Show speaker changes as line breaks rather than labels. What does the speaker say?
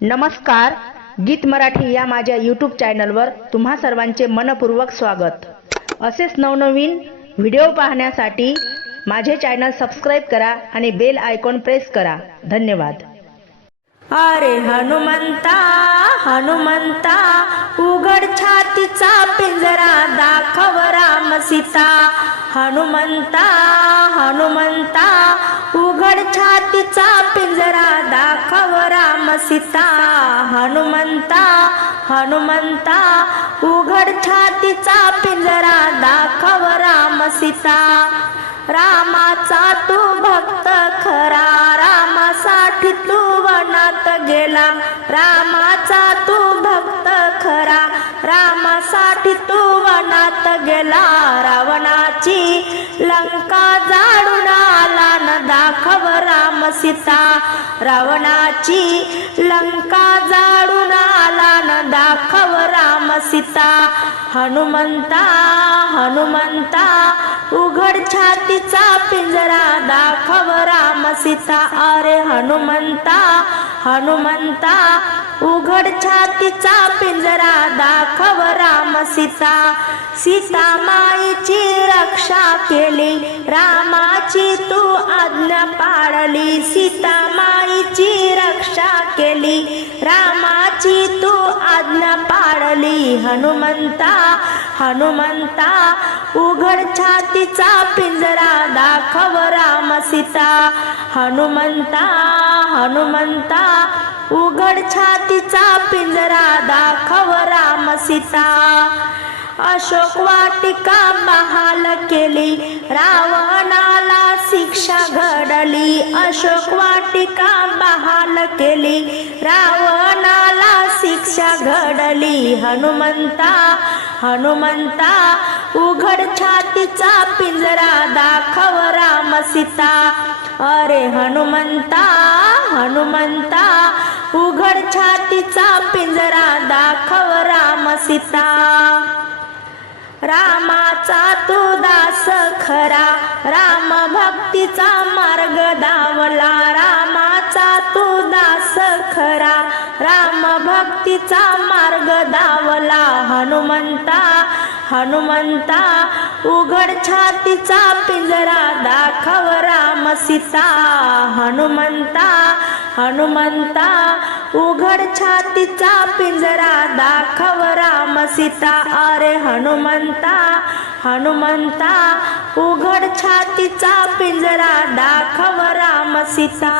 नमस्कार गीत मराठी या माझ्या यूट्यूब चॅनलवर तुम्हा सर्वांचे मनपूर्वक स्वागत. असेच नवनवीन व्हिडिओ पाहण्यासाठी माझे चॅनल सबस्क्राईब करा आणि बेल आयकॉन प्रेस करा. धन्यवाद. अरे हनुमंता हनुमंता उघड छातीचा पिंजरा दाखव राम सीता. हनुमंता हनुमंता उघड छातीचा दाखव राम सीता हनुमंता हनुमंता उघड छातीचा पिंजरा दाखव राम सीता. रामाचा तू भक्त खरा रामासाठी तू वनात गेला. रामाचा तू भक्त खरा रामासाठी तू वनात गेला. रावणाची लंका जाडून आला. सीता रावणाची लंका जाडून आला न दाखव राम सीता. हनुमंता हनुमंता उघड छातीचा पिंजरा दाखव राम सीता. अरे हनुमंता हनुमंता उघड छातीचा पिंजरा दाखव राम सीता. सीता माईची रक्षा केली रामाची तू आज्ञा पाळली सीता माईची रक्षा केली रामाची तू आज्ञा पाळली. हनुमंता हनुमंता उघड छातीचा पिंजरा दाखव राम सीता. हनुमंता हनुमंता उघड छातीचा पिंजरा दाखव राम सीता. अशोक वाटिका बहाल केली. रावणाला शिक्षा घडली. अशोक वाटिका बहाल केली. रावणाला शिक्षा घडली. हनुमंता हनुमंता उघड छातीचा पिंजरा दाखव राम सीता. अरे हनुमंता हनुमंता उघड छातीचा पिंजरा दाखव राम सीता. रामाचा तू दास खरा राम भक्तीचा मार्ग दावला. रामाचा तू दास खरा राम भक्तीचा मार्ग दावला. हनुमंता हनुमंता उघड छातीचा पिंजरा दाखव राम सीता हनुमंता हनुमंता उघड छातीचा पिंजरा दाखव राम सीता अरे हनुमंता हनुमंता उघड छातीचा पिंजरा दाखव राम सीता